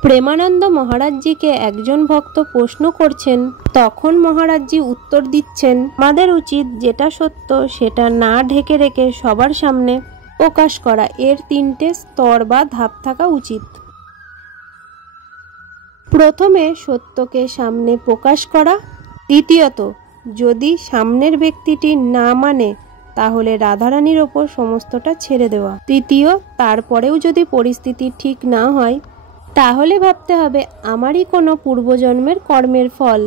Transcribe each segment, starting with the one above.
প্রেমানন্দ মহারাজজিকে একজন ভক্ত প্রশ্ন করছেন, তখন মহারাজজি উত্তর দিচ্ছেন, আমাদের উচিত যেটা সত্য সেটা না ঢেকে রেখে সবার সামনে প্রকাশ করা। এর 3টে স্তর বা ধাপ থাকা উচিত। প্রথমে সত্যকে সামনে প্রকাশ করা, দ্বিতীয়ত যদি সামনের ব্যক্তিটি না মানে তাহলে রাধারানীর ওপর সমস্তটা ছেড়ে দেওয়া, তৃতীয় তারপরেও যদি পরিস্থিতি ঠিক না হয় তাহলে ভাবতে হবে আমারই কোনো পূর্বজন্মের কর্মের ফল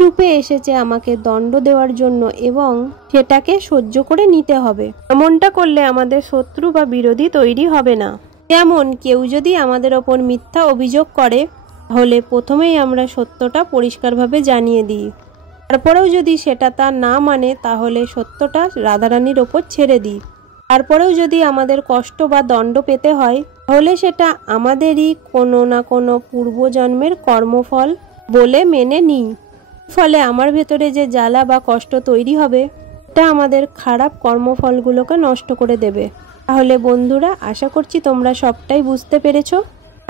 রূপে এসেছে আমাকে দণ্ড দেওয়ার জন্য এবং সেটাকে সহ্য করে নিতে হবে। এমনটা করলে আমাদের শত্রু বা বিরোধী তৈরি হবে না। যেমন কেউ যদি আমাদের ওপর মিথ্যা অভিযোগ করে তাহলে প্রথমেই আমরা সত্যটা পরিষ্কারভাবে জানিয়ে দিই, তারপরেও যদি সেটা তা না মানে তাহলে সত্যটা রাধারানীর ওপর ছেড়ে দিই, তারপরেও যদি আমাদের কষ্ট বা দণ্ড পেতে হয় তাহলে সেটা আমাদেরই কোনো না কোনো পূর্বজন্মের কর্মফল বলে মেনে নিই। ফলে আমার ভেতরে যে জ্বালা বা কষ্ট তৈরি হবে এটা আমাদের খারাপ কর্মফলগুলোকে নষ্ট করে দেবে। তাহলে বন্ধুরা, আশা করছি তোমরা সবটাই বুঝতে পেরেছো।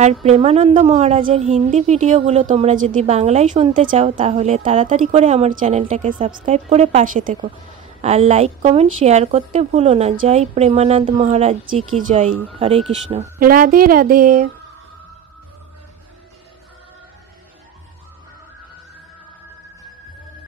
আর প্রেমানন্দ মহারাজের হিন্দি ভিডিওগুলো তোমরা যদি বাংলায় শুনতে চাও তাহলে তাড়াতাড়ি করে আমার চ্যানেলটাকে সাবস্ক্রাইব করে পাশে থেকো আর লাইক কমেন্ট শেয়ার করতে ভুলো না। জয় প্রেমানন্দ মহারাজ জি কি জয়। হরে কৃষ্ণ। রাধে রাধে।